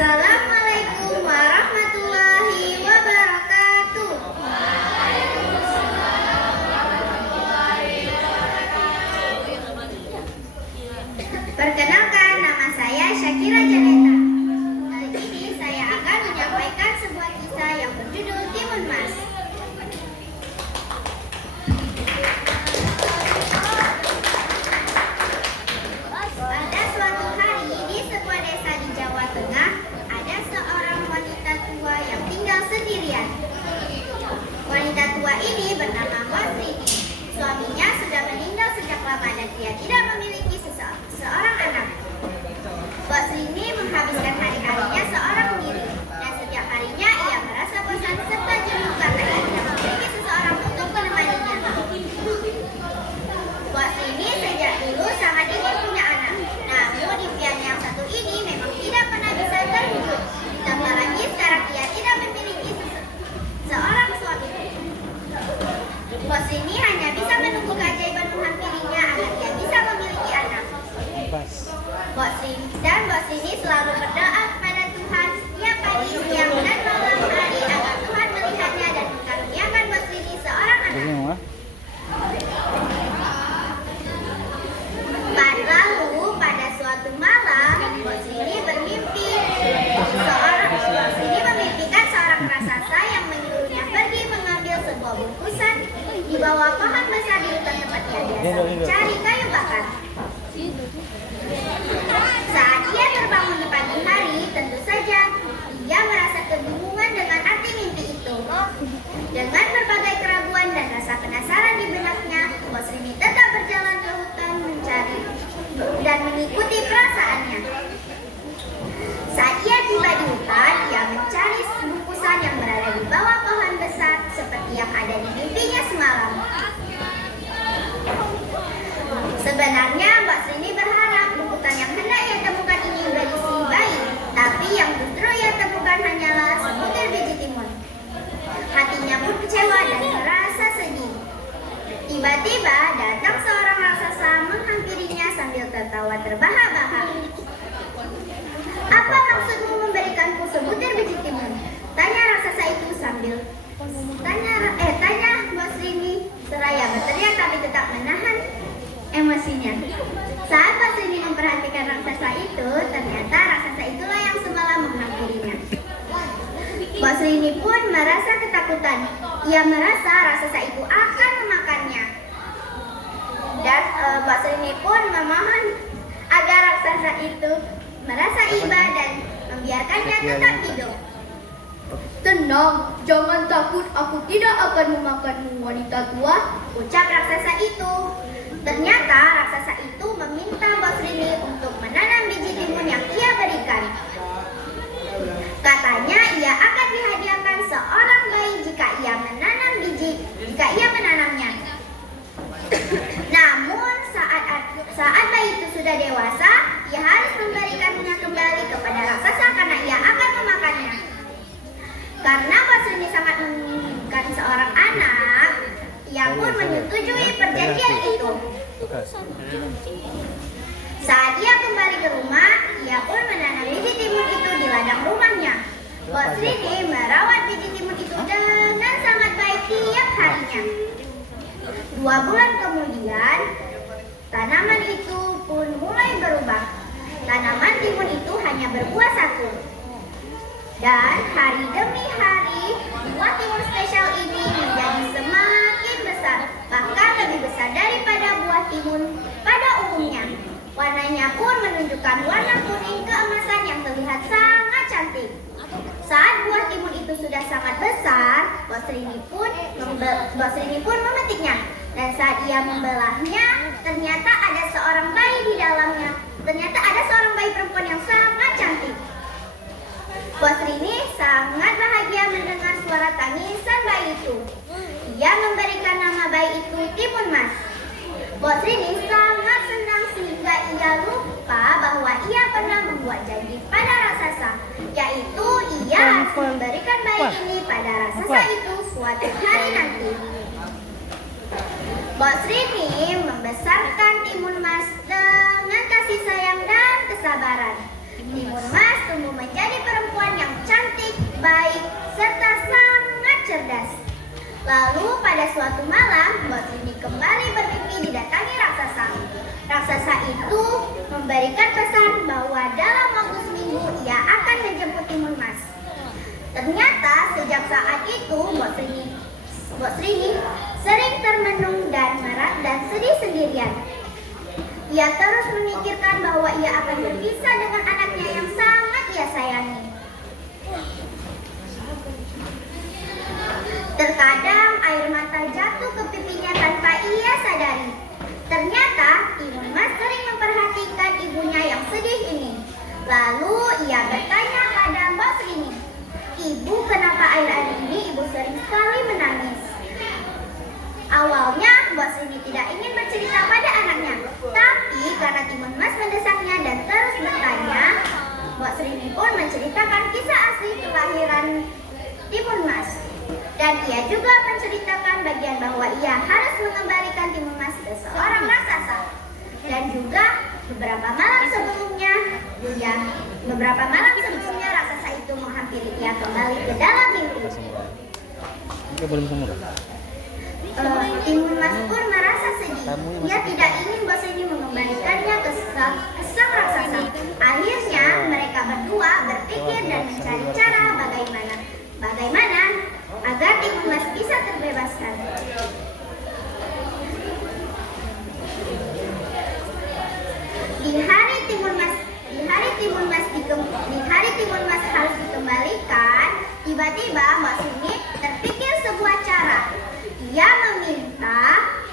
Assalamualaikum warahmatullahi wabarakatuh. Perkenalkan, nama saya Syakira Janeta. Kali ini saya akan menyampaikan sebuah kisah yang berjudul Timun Mas. Pada suatu hari di sebuah desa di Jawa Tengah, ada seorang wanita tua yang tinggal sendirian. Wanita tua ini bernama Mbak Srini. Suaminya sudah meninggal sejak lama dan dia tidak memiliki seorang anak. Mbak Srini menghabiskan hari-harinya seorang diri, dan setiap harinya ia merasa bosan serta jenuh karena ia tidak memiliki seseorang untuk menemaninya. Mbak Srini sejak dulu sangat ingin punya anak, namun impiannya yang satu ini memang tidak pernah bisa terwujud. Ditambah lagi sekarang ia tidak memiliki seorang suami. Mbak Srini hanya bisa menunggu keajaiban menghampirinya agar ia bisa memiliki anak. Mbak Srini selalu berdoa kepada Tuhan setiap pagi, siang, dan malam hari agar Tuhan melihatnya dan mengaruniakan Mbak Srini seorang anak. Lalu pada suatu malam, Mbak Srini memimpikan seorang raksasa yang menyuruhnya pergi mengambil sebuah bungkusan di bawah pohon besar di hutan tempat ia biasa mencari kayu bakar. Saat ia terbangun di pagi hari, tentu saja ia merasa kebingungan dengan arti mimpi itu. Dengan berbagai keraguan dan rasa penasaran di benaknya, Mbak Srini tetap berjalan ke hutan mencari dan mengikuti perasaannya. Saat ia tiba di hutan, ia mencari bungkusan yang berada di bawah pohon besar seperti yang ada di mimpinya semalam. Sebenarnya Mbak Srini berharap bungkusan yang hendak ia temukan ini berisi bayi, tapi yang justru ia temukan hanyalah sebutir biji timun. Hatinya pun kecewa dan merasa sedih. Tiba-tiba datang seorang raksasa menghampirinya sambil tertawa terbahak-bahak. "Apa maksudmu memberikanku sebutir biji timun?" tanya raksasa itu sambil tanya Mbak Srini seraya berteriak tapi tetap menahan emosinya. Saat Mbak Srini memperhatikan raksasa itu, ternyata raksasa itulah yang semalam menghampirinya. Mbak Srini pun merasa ketakutan. Ia merasa raksasa itu akan memakannya. Dan Mbak Srini pun memohon agar raksasa itu merasa iba dan membiarkannya tetap hidup. "Tenang, jangan takut, aku tidak akan memakanmu, wanita tua," ucap raksasa itu. Ternyata raksasa itu meminta Mbak Srini untuk menanam biji timun yang ia berikan. Katanya ia akan dihadiahkan seorang bayi jika ia menanamnya. Namun saat bayi itu sudah dewasa, ia harus memberikannya kembali kepada raksasa karena ia akan memakannya. Karena Mbak Srini sangat menginginkan seorang anak, ia pun menyetujui perjanjian itu. Saat ia kembali ke rumah, ia pun menanam biji timun itu di ladang rumahnya. Mbak Srini merawat biji timun itu dengan sangat baik tiap harinya. 2 bulan kemudian, tanaman itu pun mulai berubah. Tanaman timun itu hanya berbuah 1. Dan hari demi hari, buah timun spesial ini menjadi semakin besar, bahkan lebih besar daripada buah timun pada umumnya. Warnanya pun menunjukkan warna kuning keemasan yang terlihat sangat cantik. Saat buah timun itu sudah sangat besar, Mbak Srini pun memetiknya. Dan saat ia membelahnya, ternyata ada seorang bayi di dalamnya. Ternyata ada seorang bayi perempuan yang sangat cantik. Mbak Srini sangat bahagia mendengar suara tangisan bayi itu. Ia memberikan nama bayi itu Timun Mas. Mbak Srini sangat senang sehingga ia lupa bahwa ia pernah membuat janji pada raksasa, yaitu ia harus memberikan bayi ini pada raksasa itu suatu hari nanti. Mbak Srini membesarkan Timun Mas dengan kasih sayang dan kesabaran. Timun Mas tumbuh menjadi perempuan yang cantik, baik, serta sangat cerdas. Lalu pada suatu malam, Mbok Srini kembali bermimpi didatangi raksasa. Raksasa itu memberikan pesan bahwa dalam waktu seminggu ia akan menjemput Timun Mas. Ternyata sejak saat itu Mbok Srini sering termenung dan sedih sendirian. Ia terus memikirkan bahwa ia akan berpisah dengan anaknya yang sangat ia sayangi. Terkadang air mata jatuh ke pipinya tanpa ia sadari. Ternyata Timun Mas sering memperhatikan ibunya yang sedih ini. Lalu ia bertanya pada Mbok Srini, "Ibu, kenapa akhir-akhir ini ibu sering sekali menangis?" Awalnya Mbok Srini tidak ingin bercerita pada anaknya, tapi karena Timun Mas mendesaknya dan terus bertanya, Mbok Srini pun menceritakan kisah asli kelahiran Timun Mas. Dan ia juga menceritakan bagian bahwa ia harus mengembalikan Timun Mas ke seorang raksasa. Dan juga beberapa malam sebelumnya raksasa itu menghampiri ia kembali ke dalam mimpi. Timun Mas pun merasa sedih. Ia tidak ingin Mbok Srini mengembalikannya ke sang raksasa. Akhirnya mereka berdua berpikir dan mencari cara bagaimana agar Timun Mas bisa terbebaskan. Di hari Timun Mas harus dikembalikan, tiba-tiba Mbok Srini terpikir sebuah cara. Ia meminta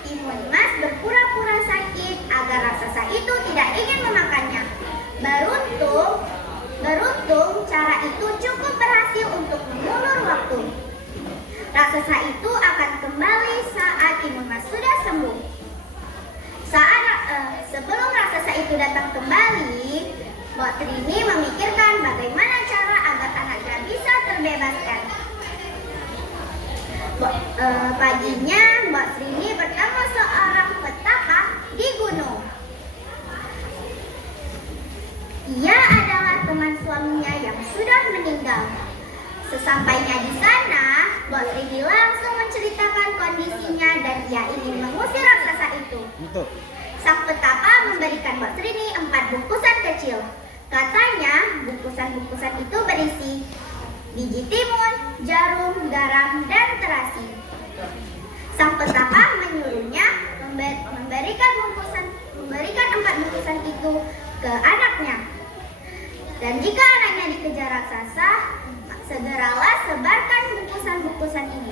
Timun Mas berpura-pura sakit agar raksasa itu tidak ingin memakannya. Beruntung cara itu cukup berhasil untuk mengulur waktu. Raksasa itu akan kembali saat Timun Mas sudah sembuh. Sebelum raksasa itu datang kembali, Mbok Srini memikirkan bagaimana cara agar anaknya bisa terbebaskan. Paginya Mbok Srini bertemu seorang petapa di gunung. Ia adalah teman suaminya yang sudah meninggal. Sesampainya di sana, Mbok Srini langsung menceritakan kondisinya dan ia ingin mengusir raksasa itu. Sang petapa memberikan Mbok Srini 4 bungkusan kecil. Katanya bungkusan-bungkusan itu berisi biji timun, jarum, garam, dan terasi. Sang petapa menyuruhnya memberikan 4 bungkusan itu ke anaknya. Dan jika anaknya dikejar raksasa, segeralah sebarkan bungkusan-bungkusan ini.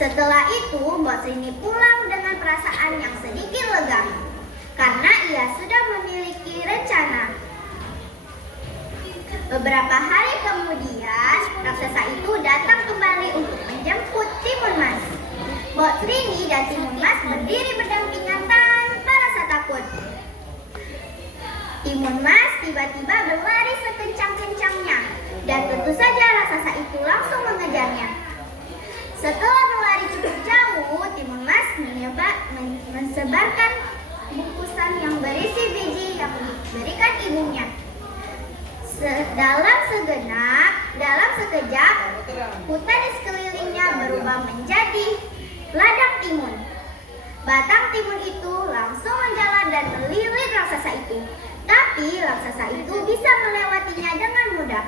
Setelah itu, Mbok Srini pulang dengan perasaan yang sedikit lega, karena ia sudah memiliki rencana. Beberapa hari kemudian, raksasa itu datang kembali untuk menjemput Timun Mas. Mbok Srini dan Timun Mas berdiri berdampingan tanpa rasa takut. Timun Mas tiba-tiba berlari sekencang-kencangnya, dan tentu saja raksasa itu langsung mengejarnya. Setelah berlari cukup jauh, Timun Mas mensebarkan bungkusan yang berisi biji yang diberikan ibunya. Dalam sekejap, hutan di sekelilingnya berubah menjadi ladang timun. Batang timun itu langsung menjalar dan melilit raksasa itu. Tapi raksasa itu bisa melewatinya dengan mudah.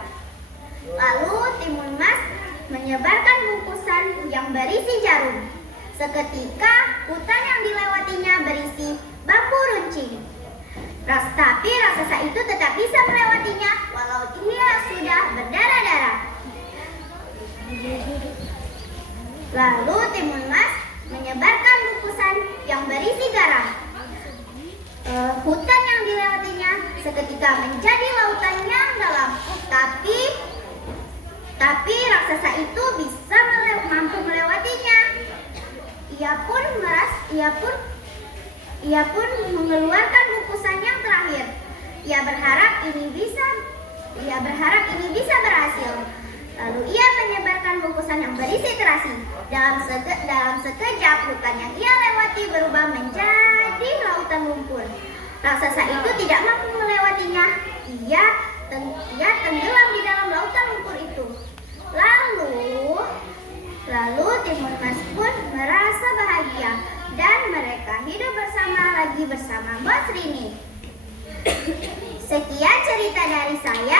Lalu Timun Mas menyebarkan bungkusan yang berisi jarum. Seketika hutan yang dilewatinya berisi bambu runcing. Tapi raksasa itu tetap bisa melewatinya walau ia sudah berdarah-darah. Lalu Timun Mas menyebarkan bungkusan yang berisi garam. Hutan yang dilewatinya seketika menjadi lautan yang dalam. Tapi raksasa itu bisa mampu melewatinya. Ia pun mengeluarkan bungkusan yang terakhir. Ia berharap ini bisa berhasil. Lalu ia menyebarkan bungkusan yang berisi terasi. Dalam sekejap hutan yang ia lewati berubah menjadi lautan lumpur. Raksasa itu tidak mampu melewatinya. Ia tenggelam di dalam lautan lumpur itu. Lalu Timun Mas pun merasa bahagia dan mereka hidup bersama lagi bersama Mbak Rini. Sekian cerita dari saya.